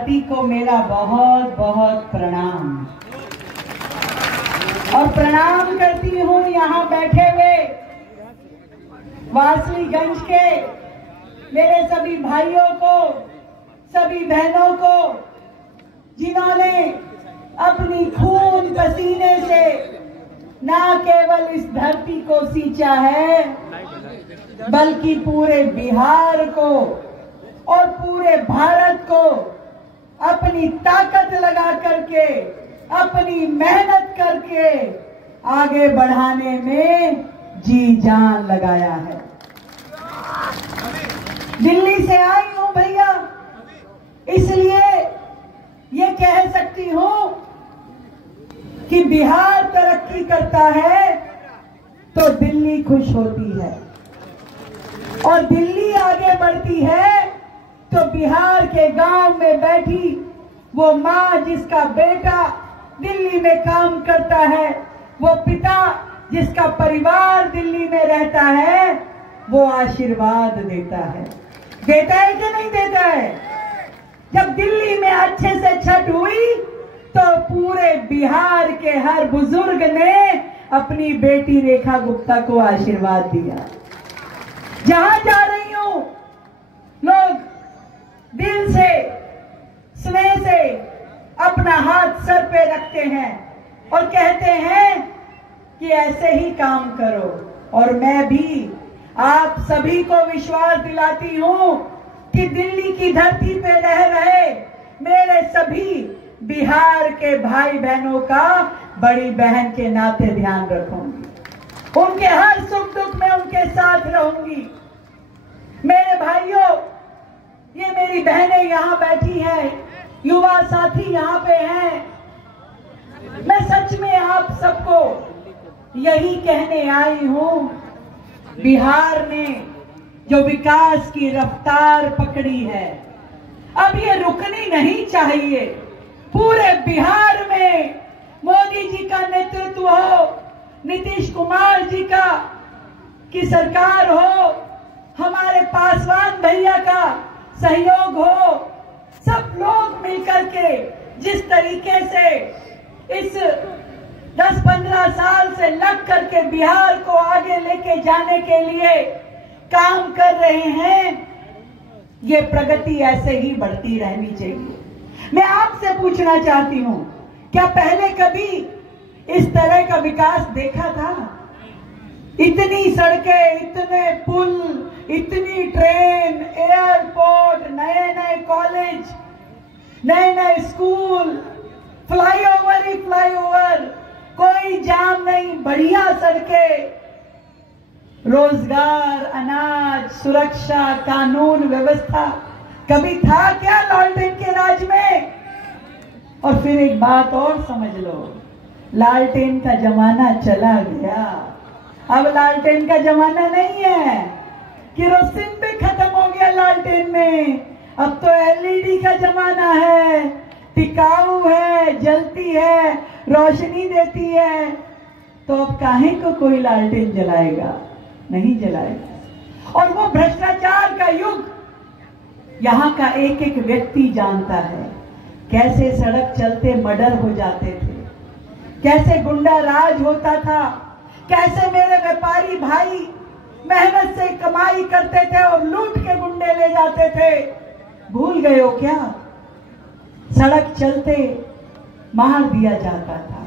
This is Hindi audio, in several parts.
धरती को मेरा बहुत बहुत प्रणाम। और प्रणाम करती हूँ यहाँ बैठे हुए वासलीगंज के मेरे सभी भाइयों को, सभी बहनों को, जिन्होंने अपनी खून पसीने से ना केवल इस धरती को सींचा है बल्कि पूरे बिहार को और पूरे भारत को अपनी ताकत लगा करके, अपनी मेहनत करके आगे बढ़ाने में जी जान लगाया है। दिल्ली से आई हूं भैया, इसलिए ये कह सकती हूं कि बिहार तरक्की करता है तो दिल्ली खुश होती है, और दिल्ली आगे बढ़ती है तो बिहार के गांव में बैठी वो माँ जिसका बेटा दिल्ली में काम करता है, वो पिता जिसका परिवार दिल्ली में रहता है, वो आशीर्वाद देता है। देता है कि नहीं देता है? जब दिल्ली में अच्छे से छठ हुई तो पूरे बिहार के हर बुजुर्ग ने अपनी बेटी रेखा गुप्ता को आशीर्वाद दिया। जहां जा रही हूं लोग दिल से, स्नेह से अपना हाथ सर पे रखते हैं और कहते हैं कि ऐसे ही काम करो। और मैं भी आप सभी को विश्वास दिलाती हूं कि दिल्ली की धरती पे रह रहे मेरे सभी बिहार के भाई बहनों का बड़ी बहन के नाते ध्यान रखूंगी, उनके हर सुख दुख में उनके साथ रहूंगी। मेरे भाइयों, ये मेरी बहनें यहाँ बैठी हैं, युवा साथी यहाँ पे हैं। मैं सच में आप सबको यही कहने आई हूँ, बिहार ने जो विकास की रफ्तार पकड़ी है, अब ये रुकनी नहीं चाहिए। पूरे बिहार में मोदी जी का नेतृत्व हो, नीतीश कुमार जी की सरकार हो, हमारे पासवान भैया का सहयोग हो, सब लोग मिलकर के जिस तरीके से इस 10-15 साल से लग करके बिहार को आगे लेके जाने के लिए काम कर रहे हैं, ये प्रगति ऐसे ही बढ़ती रहनी चाहिए। मैं आपसे पूछना चाहती हूँ, क्या पहले कभी इस तरह का विकास देखा था? इतनी सड़कें, इतने पुल, इतनी ट्रेन, एयरपोर्ट, नए नए कॉलेज, नए नए स्कूल, फ्लाईओवर ही फ्लाईओवर, कोई जाम नहीं, बढ़िया सड़कें, रोजगार, अनाज, सुरक्षा, कानून व्यवस्था कभी था क्या लालटेन के राज में? और फिर एक बात और समझ लो, लालटेन का जमाना चला गया। अब लालटेन का जमाना नहीं है, केरोसिन भी खत्म हो गया लालटेन में। अब तो एलईडी का जमाना है, टिकाऊ है, जलती है, रोशनी देती है। तो अब काहे को कोई लालटेन जलाएगा? नहीं जलाएगा। और वो भ्रष्टाचार का युग यहाँ का एक एक व्यक्ति जानता है, कैसे सड़क चलते मर्डर हो जाते थे, कैसे गुंडा राज होता था, कैसे मेरे व्यापारी भाई मेहनत से कमाई करते थे और लूट के गुंडे ले जाते थे। भूल गए हो क्या? सड़क चलते मार दिया जाता था,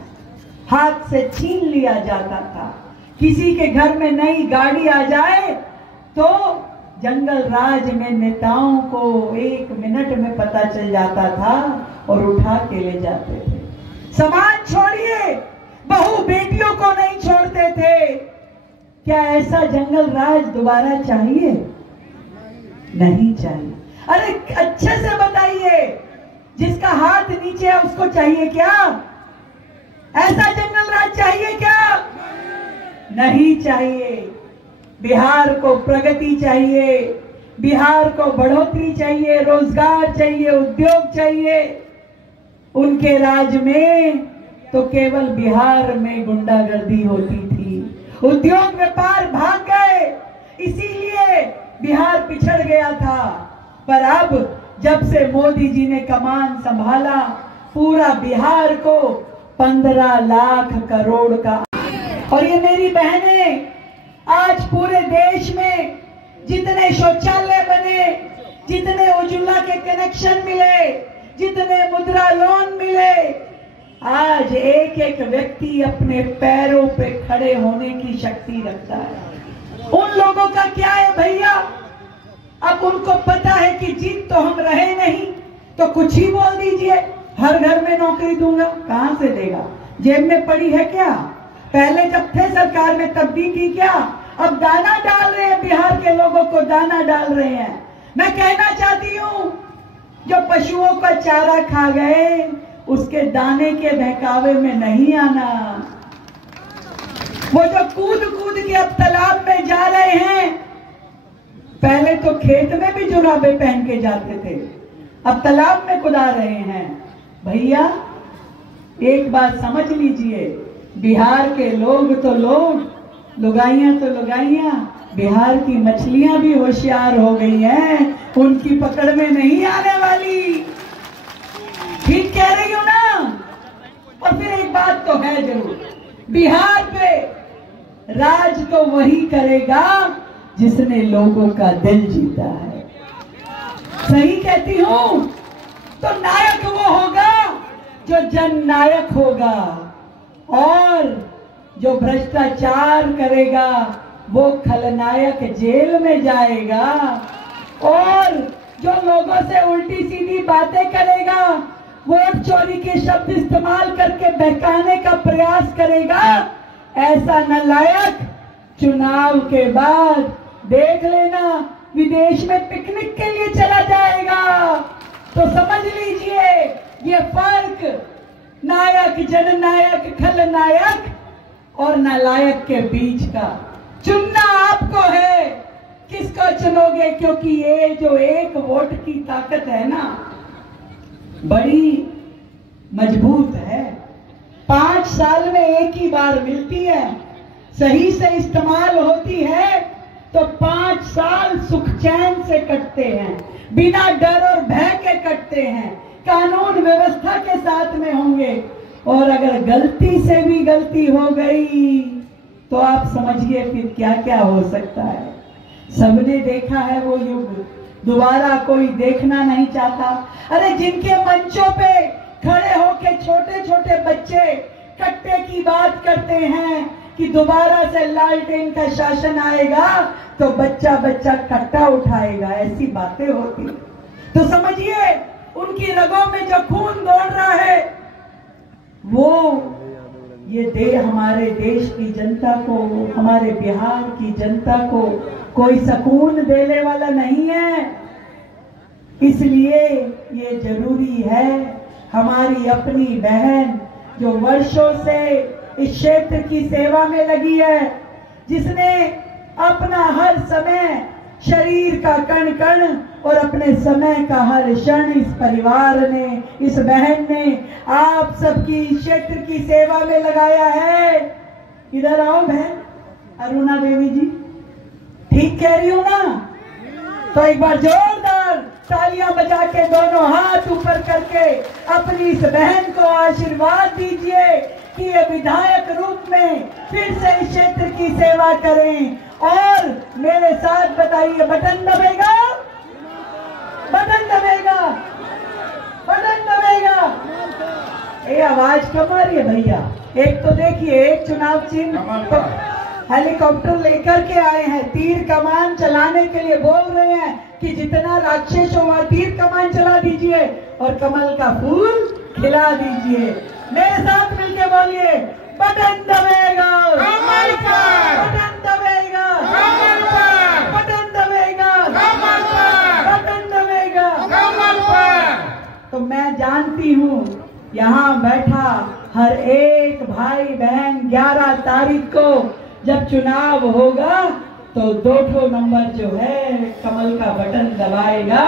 हाथ से छीन लिया जाता था। किसी के घर में नई गाड़ी आ जाए तो जंगल राज में नेताओं को 1 मिनट में पता चल जाता था और उठा के ले जाते थे। समाज छोड़िए, बहू बेटियों को नहीं छोड़ते थे। क्या ऐसा जंगल राज दोबारा चाहिए? नहीं चाहिए। अरे अच्छे से बताइए, जिसका हाथ नीचे है उसको चाहिए क्या? ऐसा जंगल राज चाहिए क्या? नहीं चाहिए। बिहार को प्रगति चाहिए, बिहार को बढ़ोतरी चाहिए, रोजगार चाहिए, उद्योग चाहिए। उनके राज में तो केवल बिहार में गुंडागर्दी होती थी, उद्योग व्यापार भाग गए, इसीलिए बिहार पिछड़ गया था। पर अब जब से मोदी जी ने कमान संभाला, पूरा बिहार को 15 लाख करोड़ का। और ये मेरी बहनें, आज पूरे देश में जितने शौचालय बने, जितने उज्ज्वला के कनेक्शन मिले, जितने मुद्रा लोन मिले, आज एक एक व्यक्ति अपने पैरों पे खड़े होने की शक्ति रखता है। उन लोगों का क्या है भैया? अब उनको पता है कि जीत तो हम रहे नहीं, तो कुछ ही बोल दीजिए, हर घर में नौकरी दूंगा। कहां से देगा? जेब में पड़ी है क्या? पहले जब थे सरकार में तब दी थी क्या? अब दाना डाल रहे हैं, बिहार के लोगों को दाना डाल रहे हैं। मैं कहना चाहती हूं, जो पशुओं का चारा खा गए, उसके दाने के बहकावे में नहीं आना। वो जो कूद कूद के अब तालाब में जा रहे हैं, पहले तो खेत में भी जुराबे पहन के जाते थे, अब तालाब में कुदा रहे हैं। भैया एक बात समझ लीजिए, बिहार के लोग तो लोग, लुगाइयां तो लुगाइयां, बिहार की मछलियां भी होशियार हो गई हैं, उनकी पकड़ में नहीं आने वाली। ठीक कह रही हूं ना? और फिर एक बात तो है जरूर, बिहार पे राज तो वही करेगा जिसने लोगों का दिल जीता है। सही कहती हूं? तो नायक वो होगा जो जननायक होगा, और जो भ्रष्टाचार करेगा वो खलनायक जेल में जाएगा, और जो लोगों से उल्टी सीधी बातें करेगा, वोट चोरी के शब्द इस्तेमाल करके बहकाने का प्रयास करेगा, ऐसा नालायक चुनाव के बाद देख लेना विदेश में पिकनिक के लिए चला जाएगा। तो समझ लीजिए ये फर्क नायक, जननायक, खलनायक और नालायक के बीच का। चुनना आपको है, किसको चुनोगे, क्योंकि ये जो एक वोट की ताकत है ना, बड़ी मजबूत है। 5 साल में एक ही बार मिलती है, सही से इस्तेमाल होती है तो 5 साल सुख चैन से कटते हैं, बिना डर और भय के कटते हैं, कानून व्यवस्था के साथ में होंगे। और अगर गलती से भी गलती हो गई तो आप समझिए फिर क्या क्या हो सकता है। सबने देखा है वो युग, दोबारा कोई देखना नहीं चाहता। अरे जिनके मंचों पे खड़े होके छोटे छोटे बच्चे कट्टे की बात करते हैं कि दोबारा से लालटेन का शासन आएगा तो बच्चा बच्चा कट्टा उठाएगा, ऐसी बातें होती। तो समझिए उनकी रगों में जो खून दौड़ रहा है, वो ये हमारे देश की जनता को, हमारे बिहार की जनता को कोई सुकून देने वाला नहीं है। इसलिए ये जरूरी है, हमारी अपनी बहन जो वर्षों से इस क्षेत्र की सेवा में लगी है, जिसने अपना हर समय, शरीर का कण कण और अपने समय का हर क्षण इस परिवार ने, इस बहन ने आप सबकी क्षेत्र की सेवा में लगाया है। इधर आओ बहन अरुणा देवी जी, ठीक कह रही हूं ना? तो एक बार जोरदार तालियां बजा के दोनों हाथ ऊपर करके अपनी इस बहन को आशीर्वाद दीजिए कि ये विधायक रूप में फिर से इस क्षेत्र की सेवा करें। और मेरे साथ बताइए, बटन दबेगा, बटन दबेगा, बटन दबेगा। ये आवाज कम आ रही है भैया। एक तो देखिए, एक चुनाव चिन्ह तो हेलीकॉप्टर लेकर के आए हैं, तीर कमान चलाने के लिए बोल रहे हैं कि जितना राक्षस हो वहां तीर कमान चला दीजिए और कमल का फूल खिला दीजिए। मेरे साथ मिलके बोलिए, बटन दबेगा, कमल पर, बटन दबेगा, कमल पर, बटन दबेगा, कमल पर, बटन दबेगा, कमल पर। तो मैं जानती हूँ यहाँ बैठा हर एक भाई बहन 11 तारीख को जब चुनाव होगा तो 2 नंबर जो है कमल का बटन दबाएगा,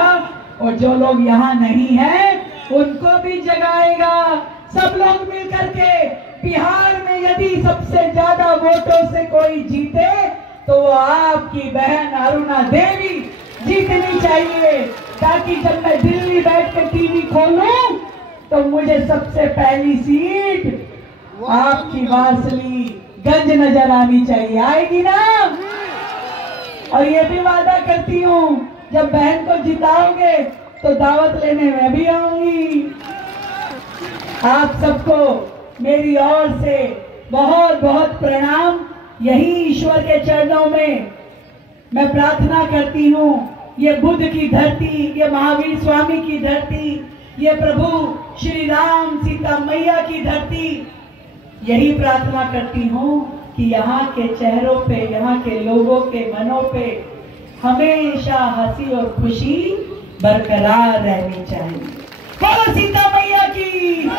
और जो लोग यहाँ नहीं हैं उनको भी जगाएगा। सब लोग मिलकर के बिहार में यदि सबसे ज्यादा वोटों से कोई जीते तो वो आपकी बहन अरुणा देवी जीतनी चाहिए। ताकि जब मैं दिल्ली बैठ कर टीवी खोलूं तो मुझे सबसे पहली सीट आपकी वारसली गंज नजर आनी चाहिए। आएगी ना? और ये भी वादा करती हूँ जब बहन को जिताओगे तो दावत लेने मैं भी आऊंगी। आप सबको मेरी ओर से बहुत बहुत प्रणाम। यही ईश्वर के चरणों में मैं प्रार्थना करती हूँ, ये बुद्ध की धरती, ये महावीर स्वामी की धरती, ये प्रभु श्री राम सीता मैया की धरती, यही प्रार्थना करती हूँ कि यहाँ के चेहरों पे, यहाँ के लोगों के मनों पे हमेशा हंसी और खुशी बरकरार रहनी चाहिए। बोलो सीता मैया की।